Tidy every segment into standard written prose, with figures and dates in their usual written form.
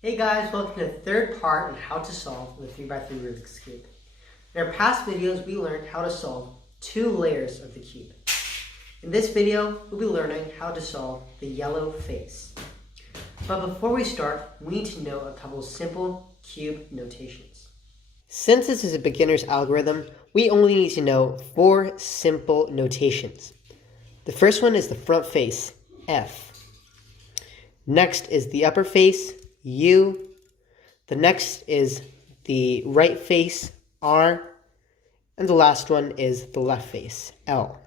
Hey guys, welcome to the third part on how to solve the 3x3 Rubik's Cube. In our past videos, we learned how to solve two layers of the cube. In this video, we'll be learning how to solve the yellow face. But before we start, we need to know a couple simple cube notations. Since this is a beginner's algorithm, we only need to know 4 simple notations. The first one is the front face, F. Next is the upper face, U. The next is the right face, R. And the last one is the left face, L.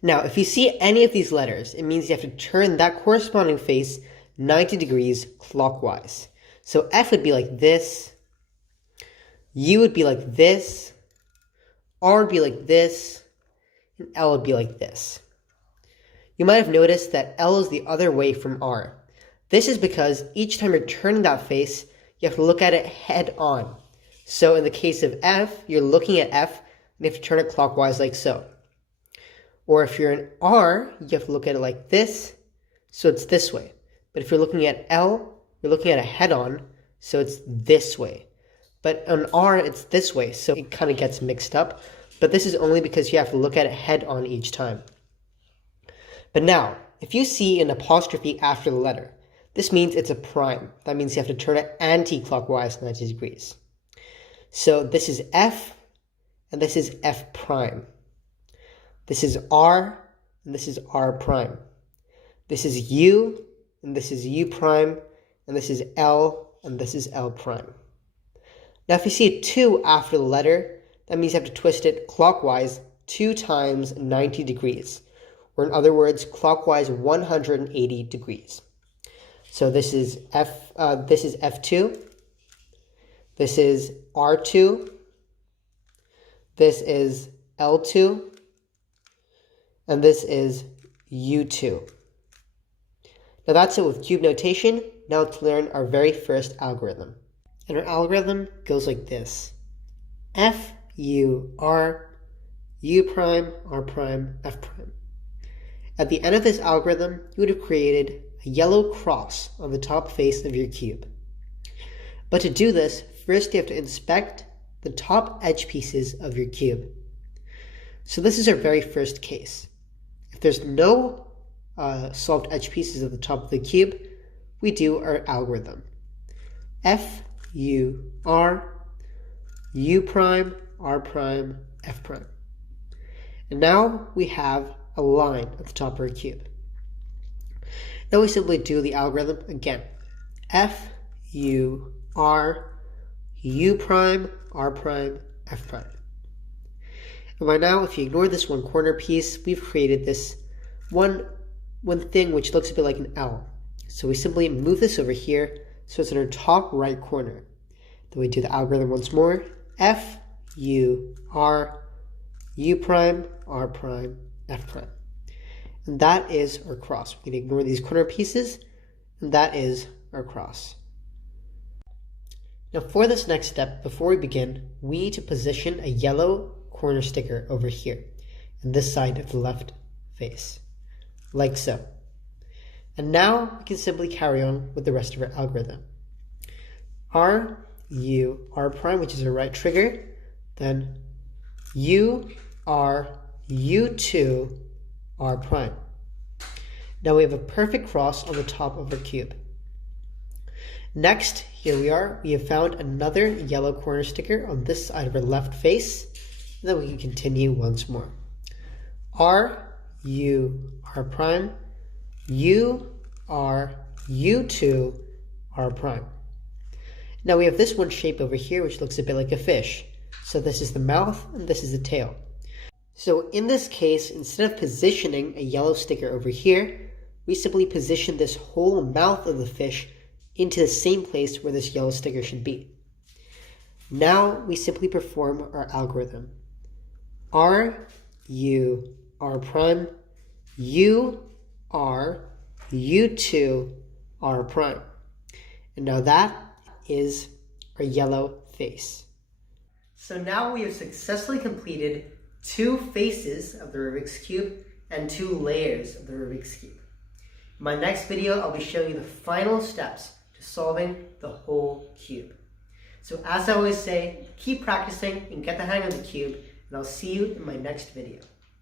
Now, if you see any of these letters, it means you have to turn that corresponding face 90 degrees clockwise. So F would be like this, U would be like this, R would be like this, and L would be like this. You might have noticed that L is the other way from R. This is because each time you're turning that face, you have to look at it head on. So in the case of F, you're looking at F, and you have to turn it clockwise like so. Or if you're in R, you have to look at it like this, so it's this way. But if you're looking at L, you're looking at it head on, so it's this way. But on R, it's this way, so it kind of gets mixed up. But this is only because you have to look at it head on each time. But now, if you see an apostrophe after the letter, this means it's a prime. That means you have to turn it anti-clockwise 90 degrees. So this is F, and this is F prime. This is R, and this is R prime. This is U, and this is U prime, and this is L, and this is L prime. Now if you see a 2 after the letter, that means you have to twist it clockwise 2 times 90 degrees. Or in other words, clockwise 180 degrees. So this is F2, this is R2, this is L2, and this is U2. Now that's it with cube notation. Now let's learn our very first algorithm. And our algorithm goes like this. F, U, R, U prime, R prime, F prime. At the end of this algorithm, you would have created a yellow cross on the top face of your cube. But to do this, first you have to inspect the top edge pieces of your cube. So this is our very first case. If there's no solved edge pieces at the top of the cube, we do our algorithm. F, U, R, U prime, R prime, F prime. And now we have a line at the top of our cube. Now we simply do the algorithm again. F, U, R, U prime, R prime, F prime. And by now, if you ignore this one corner piece, we've created this one thing which looks a bit like an L. So we simply move this over here so it's in our top right corner. Then we do the algorithm once more. F, U, R, U prime, R prime, F prime. And that is our cross. We can ignore these corner pieces, and that is our cross. Now for this next step, before we begin, we need to position a yellow corner sticker over here, on this side of the left face, like so. And now we can simply carry on with the rest of our algorithm. R, U, R prime, which is our right trigger, then U, R, U2, R prime. Now we have a perfect cross on the top of our cube. Next, here we are. We have found another yellow corner sticker on this side of our left face. And then we can continue once more. R, U, R prime, U, R, U2, R prime. Now we have this one shape over here which looks a bit like a fish. So this is the mouth and this is the tail. So in this case, instead of positioning a yellow sticker over here, we simply position this whole mouth of the fish into the same place where this yellow sticker should be. Now we simply perform our algorithm. R, U, R prime, U, R, U2, R prime. And now that is our yellow face. So now we have successfully completed 2 faces of the Rubik's Cube and 2 layers of the Rubik's Cube. In my next video, I'll be showing you the final steps to to solving the whole cube. So as I always say, keep practicing and get the hang of the cube, and I'll see you in my next video.